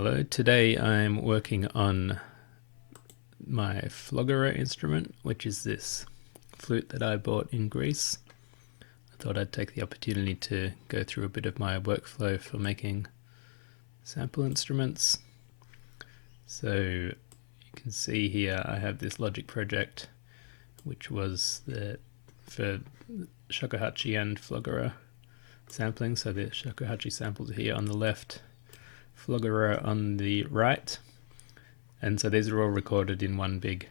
Hello, today I'm working on my Flogera instrument, which is this flute that I bought in Greece. I thought I'd take the opportunity to go through a bit of my workflow for making sample instruments. So you can see here I have this Logic project, which was for shakuhachi and Flogera sampling. So the shakuhachi samples are here on the left, Flogera on the right, and so these are all recorded in one big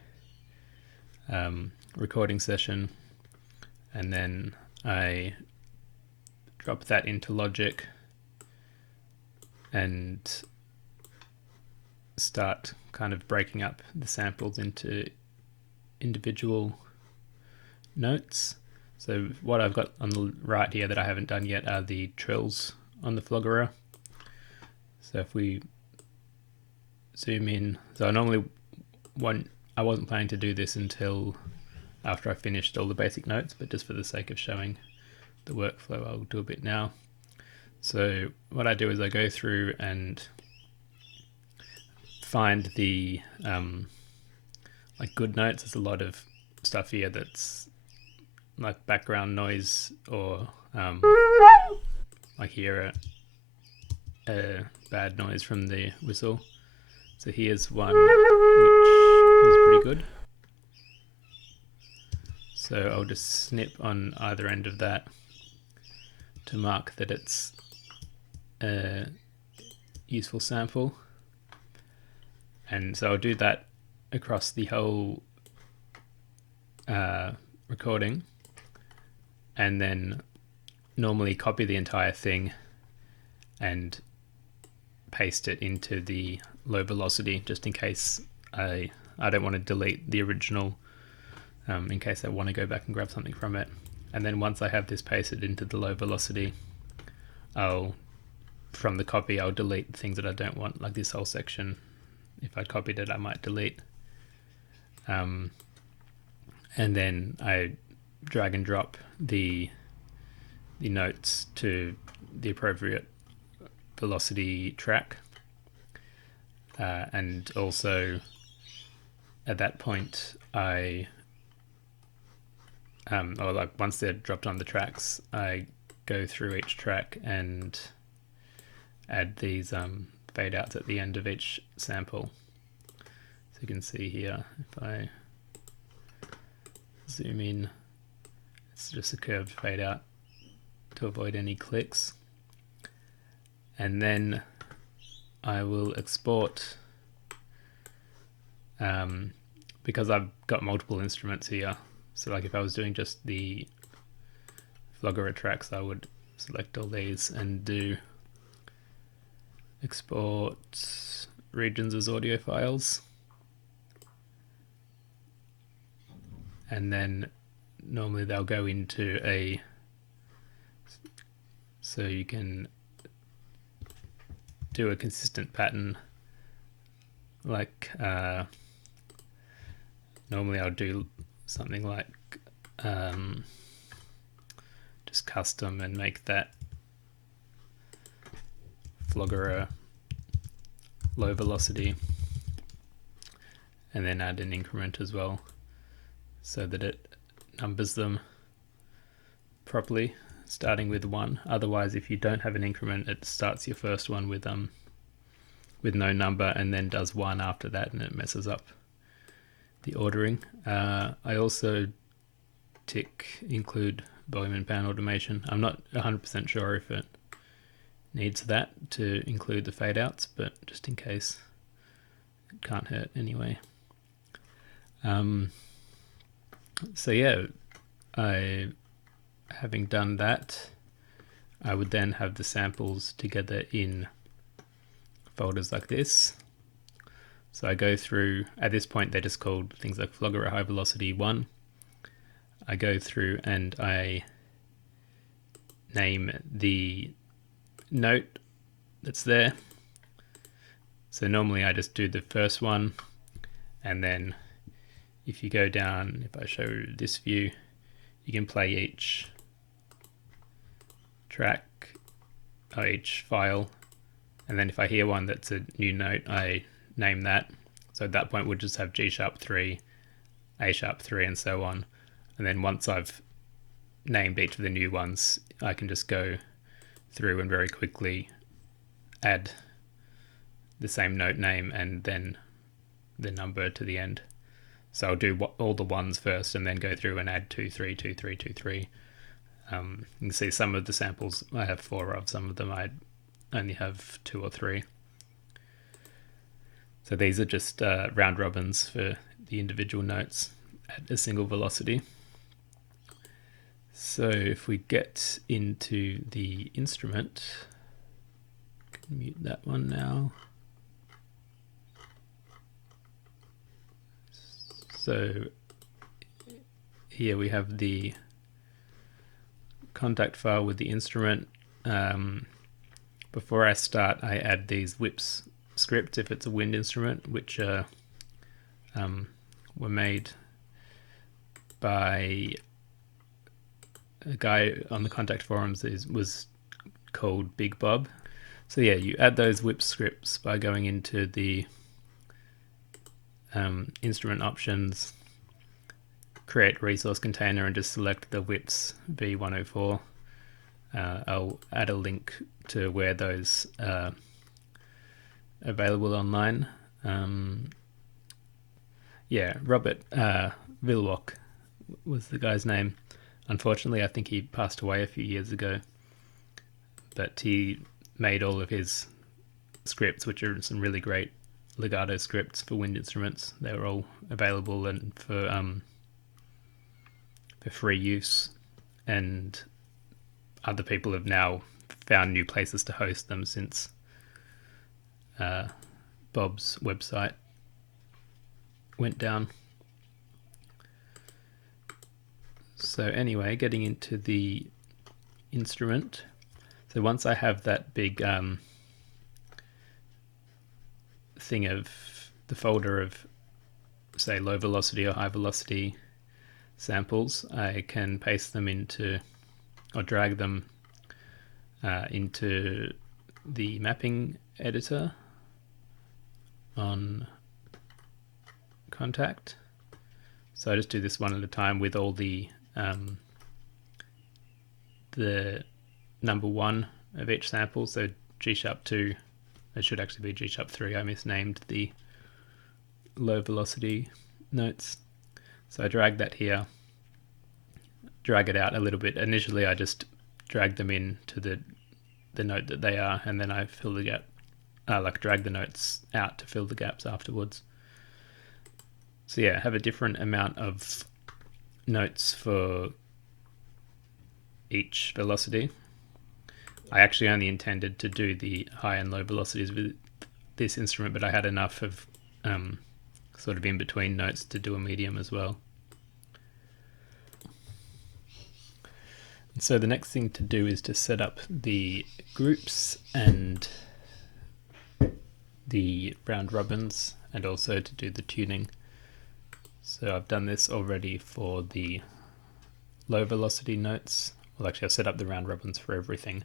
recording session, and then I drop that into Logic and start kind of breaking up the samples into individual notes. So what I've got on the right here that I haven't done yet are the trills on the Flogera. So if we zoom in, so I wasn't planning to do this until after I finished all the basic notes, but just for the sake of showing the workflow, I'll do a bit now. So what I do is I go through and find the like good notes. There's a lot of stuff here that's like background noise, or I hear a bad noise from the whistle. So here's one which is pretty good. So I'll just snip on either end of that to mark that it's a useful sample. And so I'll do that across the whole recording, and then normally copy the entire thing and paste it into the low velocity, just in case I don't want to delete the original, in case I want to go back and grab something from it. And then once I have this pasted into the low velocity, from the copy I'll delete things that I don't want, like this whole section. If I copied it, I might delete. And then I drag and drop the notes to the appropriate velocity track. And also at that point or like once they're dropped on the tracks, I go through each track and add these fade outs at the end of each sample. So you can see here, if I zoom in, it's just a curved fade out to avoid any clicks. And then I will export, because I've got multiple instruments here. So like if I was doing just the Flogera tracks, I would select all these and do export regions as audio files. And then normally they'll go into so you can do a consistent pattern. Like normally I'll do something like just custom and make that Flogera low velocity, and then add an increment as well so that it numbers them properly, starting with 1. Otherwise, if you don't have an increment, it starts your first one with no number and then does 1 after that, and it messes up the ordering. I also include volume and pan automation. I'm not 100% sure if it needs that to include the fade outs, but just in case, it can't hurt anyway. So yeah, having done that, I would then have the samples together in folders like this. So I go through, at this point they're just called things like Flogera High Velocity 1. I go through and I name the note that's there. So normally I just do the first one, and then if you go down, if I show this view, you can play each track or each file And then if I hear one that's a new note, I name that. So at that point, we'll just have G sharp 3, A sharp 3, and so on. And then once I've named each of the new ones, I can just go through and very quickly add the same note name and then the number to the end. So I'll do all the ones first and then go through and add 2, 3, 2, 3, 2, 3. You can see some of the samples I have 4 of, some of them I only have 2 or 3. So these are just round robins for the individual notes at a single velocity. So if we get into the instrument, I can mute that one now. So here we have the Kontakt file with the instrument. Before I start, I add these whips scripts if it's a wind instrument, which were made by a guy on the Kontakt forums was called Big Bob. So yeah, you add those whip scripts by going into the instrument options, create resource container, and just select the whips V104. I'll add a link to where those are available online. Yeah, Robert Villwock was the guy's name. Unfortunately, I think he passed away a few years ago, but he made all of his scripts, which are some really great legato scripts for wind instruments. They were all available and for free use, and other people have now found new places to host them since Bob's website went down. So anyway, getting into the instrument. So once I have that big thing of the folder of, say, low velocity or high velocity samples, I can paste them into, or drag them into the mapping editor on Kontakt. So I just do this one at a time with all the number 1 of each sample. So G sharp 2, it should actually be G sharp 3. I misnamed the low velocity notes. So I drag that here, drag it out a little bit. Initially I just drag them in to the note that they are, and then I fill the gap, drag the notes out to fill the gaps afterwards. So yeah, have a different amount of notes for each velocity. I actually only intended to do the high and low velocities with this instrument, but I had enough of sort of in between notes to do a medium as well. And so the next thing to do is to set up the groups and the round robins, and also to do the tuning. So I've done this already for the low velocity notes. Well, actually I've set up the round robins for everything.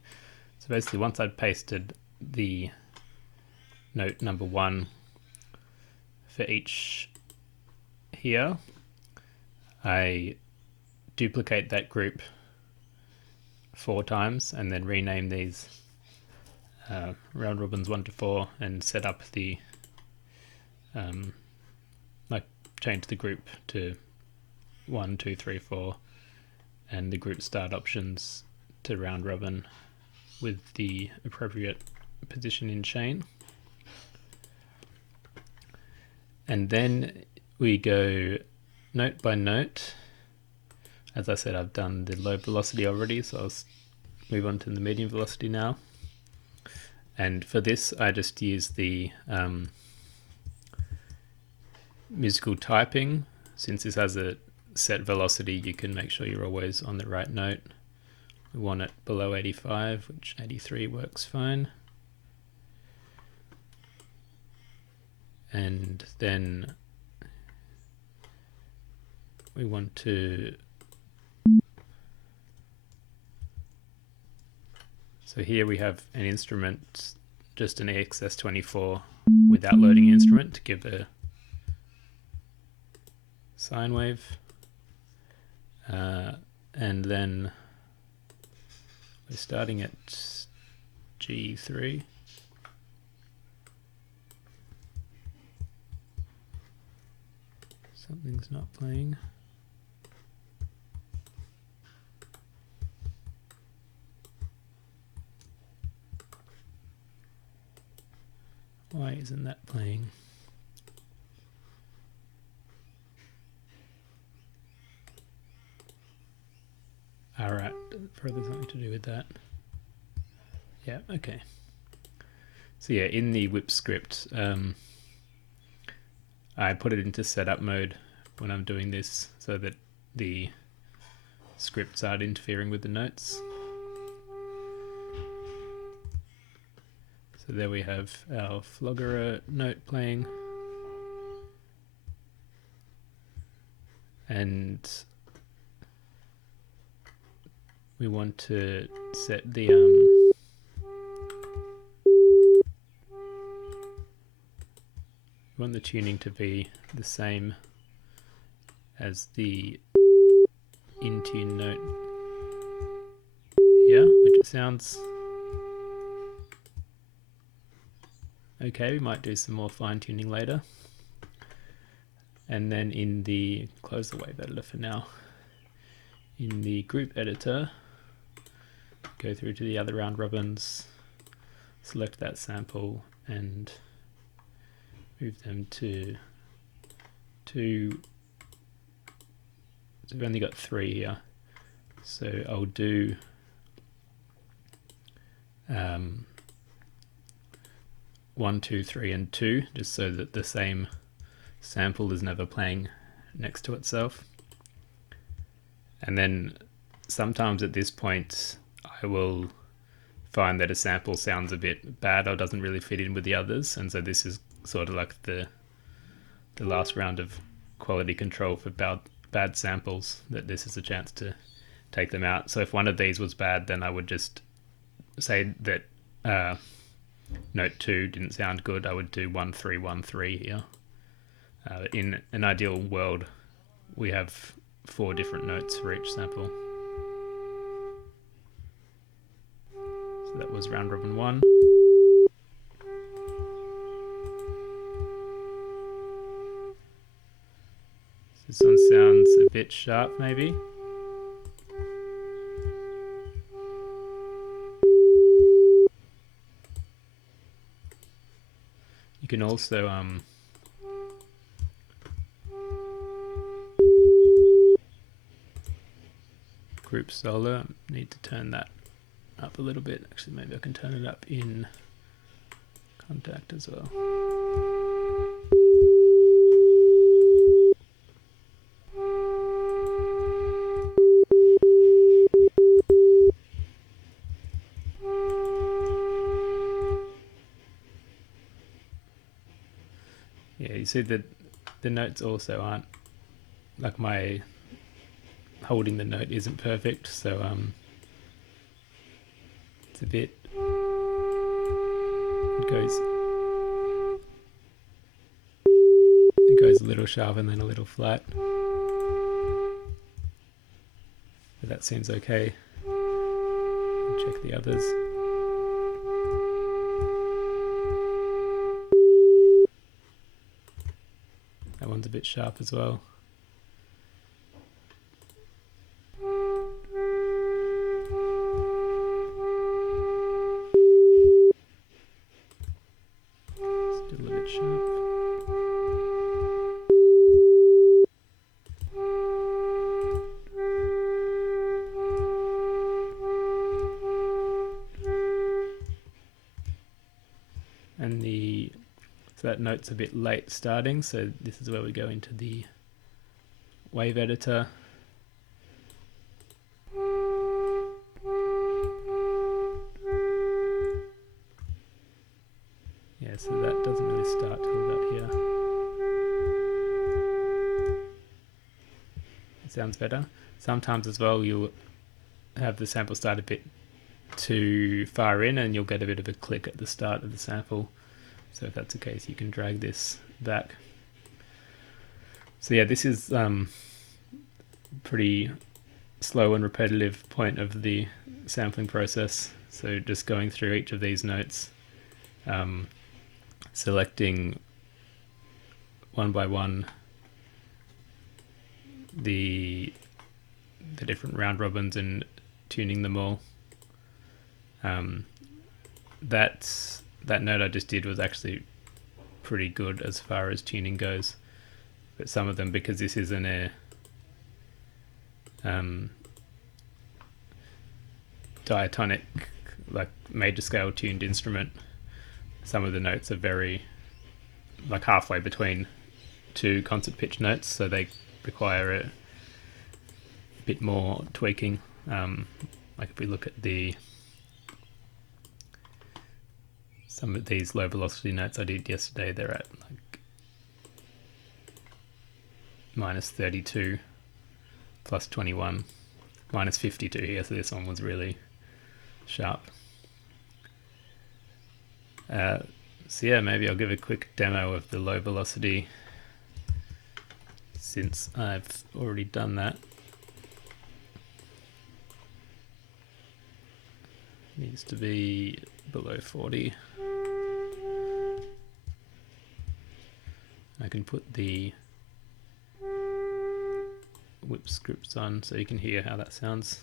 So basically once I've pasted the note number 1 for each here, I duplicate that group 4 times and then rename these round robins 1 to 4 and set up the change the group to 1, 2, 3, 4, and the group start options to round robin with the appropriate position in chain. And then we go note by note. As I said, I've done the low velocity already, so I'll move on to the medium velocity now. And for this, I just use the musical typing. Since this has a set velocity, you can make sure you're always on the right note. We want it below 85, which 83 works fine. And then we want to, so here we have an instrument just an EXS24 without loading an instrument to give a sine wave. And then we're starting at G3. Something's not playing. Why isn't that playing? Alright, probably something to do with that. Yeah, okay. So yeah, in the whip script, I put it into setup mode when I'm doing this so that the scripts aren't interfering with the notes. So there we have our Flogera note playing. And we want to set the we want the tuning to be the same as the in tune note here, which sounds okay. We might do some more fine tuning later. And then in the close the wave editor for now. In the group editor, go through to the other round robins, select that sample and move them to 2. So we've only got 3 here. So I'll do 1, 2, 3, and 2, just so that the same sample is never playing next to itself. And then sometimes at this point I will find that a sample sounds a bit bad or doesn't really fit in with the others, and so this is sort of like the last round of quality control for bad samples, that this is a chance to take them out. So if one of these was bad, then I would just say that note 2 didn't sound good. I would do 1, 3, 1, 3 here. In an ideal world, we have 4 different notes for each sample. So that was round robin 1. This one sounds a bit sharp, maybe. You can also group solo. Need to turn that up a little bit. Actually, maybe I can turn it up in Kontakt as well. Yeah, you see that the notes also aren't, like my holding the note isn't perfect, so it's a bit, it goes a little sharp and then a little flat, but that seems okay. Check the others. That one's a bit sharp as well. Still a bit sharp. And so that note's a bit late starting, so this is where we go into the wave editor. Yeah, so that doesn't really start till about here. It sounds better. Sometimes as well you'll have the sample start a bit too far in and you'll get a bit of a click at the start of the sample. So if that's the case, you can drag this back. So yeah, this is pretty slow and repetitive point of the sampling process. So just going through each of these notes, selecting one by one the different round robins and tuning them all. That note I just did was actually pretty good as far as tuning goes, but some of them, because this isn't a diatonic, like major scale tuned instrument, some of the notes are very like halfway between two concert pitch notes, so they require a bit more tweaking. Like if we look at some of these low velocity notes I did yesterday, they're at like -32, +21, -52 here, so this one was really sharp. So yeah, maybe I'll give a quick demo of the low velocity since I've already done that. Needs to be below 40. I can put the whip scripts on so you can hear how that sounds.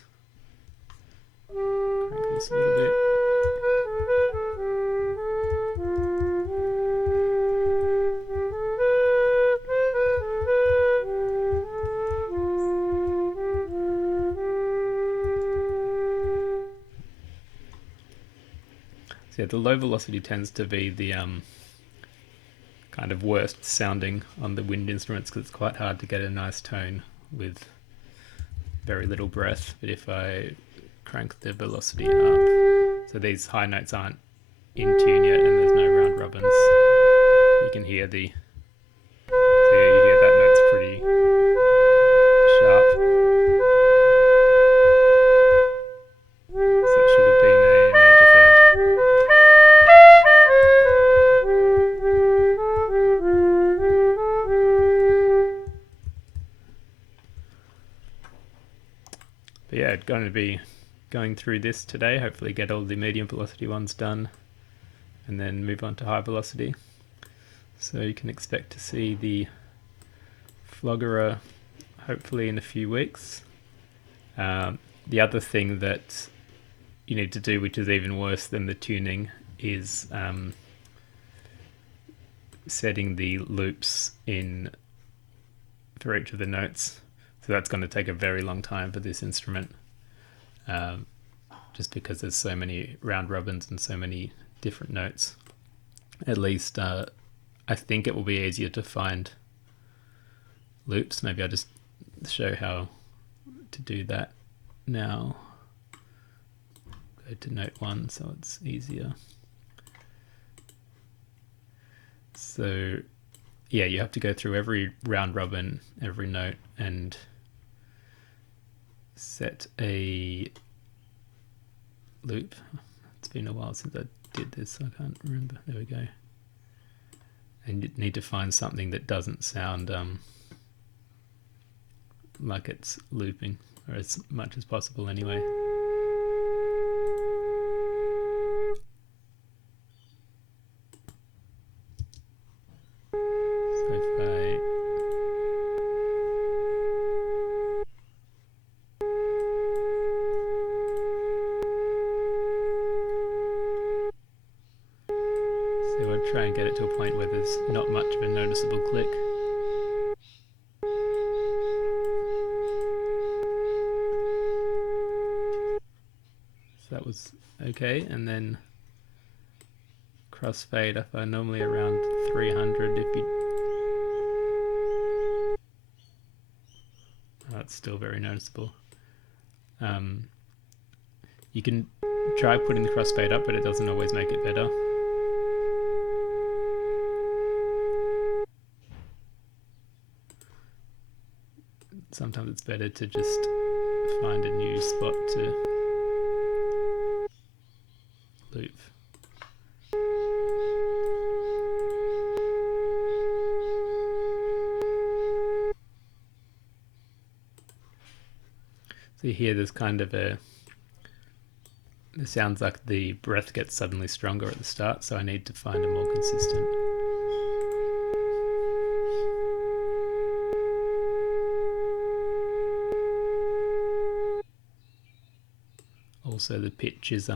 Crank this a little bit. So yeah, the low velocity tends to be the kind of worst sounding on the wind instruments because it's quite hard to get a nice tone with very little breath. But if I crank the velocity up, so these high notes aren't in tune yet and there's no round robins, you can hear the, so yeah, you hear that note's pretty sharp. So it should have been a major third. But yeah, going to be going through this today, hopefully get all the medium velocity ones done and then move on to high velocity. So you can expect to see the Flogera hopefully in a few weeks. The other thing that you need to do, which is even worse than the tuning, is setting the loops in for each of the notes. So that's going to take a very long time for this instrument, just because there's so many round robins and so many different notes. At least I think it will be easier to find loops. Maybe I'll just show how to do that now. Go to note 1 so it's easier. So yeah, you have to go through every round robin, every note, and set a loop. It's been a while since I did this, so I can't remember. There we go. And you need to find something that doesn't sound like it's looping, or as much as possible anyway. So if I try and get it to a point where there's not much of a noticeable click. So that was okay, and then crossfade if I normally around 300 if you... Oh, it's still very noticeable. You can try putting the crossfade up, but it doesn't always make it better. Sometimes it's better to just find a new spot to loop. So here there's kind of it sounds like the breath gets suddenly stronger at the start, so I need to find a more consistent. Also the pitch is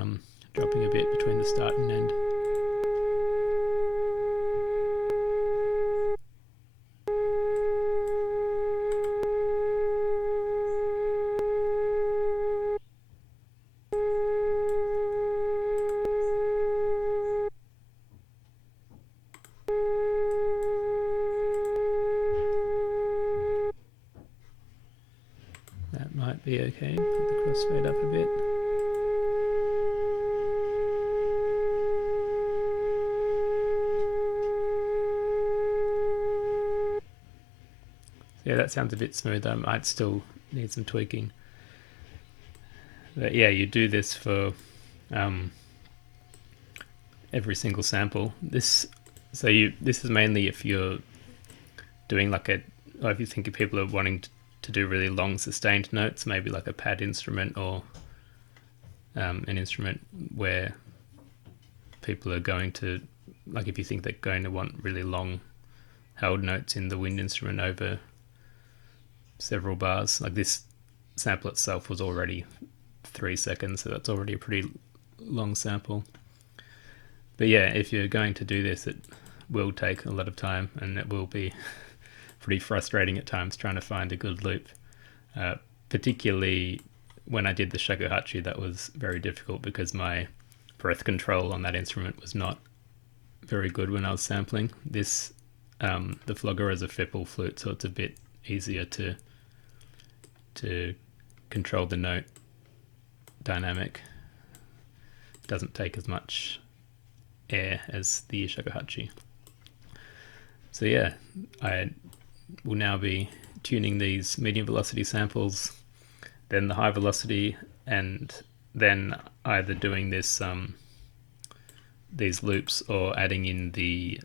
dropping a bit between the start and end. That might be okay. Put the crossfade up a bit. Yeah, that sounds a bit smoother. I might still need some tweaking. But yeah, you do this for every single sample. This is mainly if you're doing like or if you think if people are wanting to do really long sustained notes, maybe like a pad instrument or an instrument where people are going to, like if you think they're going to want really long held notes in the wind instrument over several bars. Like this sample itself was already 3 seconds, so that's already a pretty long sample. But yeah, if you're going to do this, it will take a lot of time, and it will be pretty frustrating at times trying to find a good loop. Particularly when I did the shakuhachi, that was very difficult because my breath control on that instrument was not very good when I was sampling. This, the Flogera is a fipple flute, so it's a bit easier to control the note dynamic. It doesn't take as much air as the shakuhachi. So yeah, I will now be tuning these medium velocity samples, then the high velocity, and then either doing this these loops or adding in the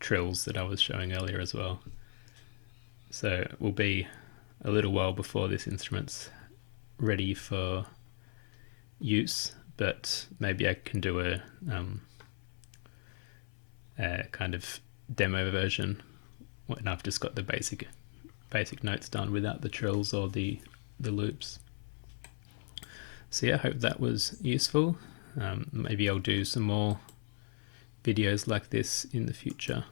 trills that I was showing earlier as well. So it will be a little while before this instrument's ready for use, but maybe I can do a kind of demo version when I've just got the basic notes done without the trills or the loops. So yeah, I hope that was useful. Maybe I'll do some more videos like this in the future.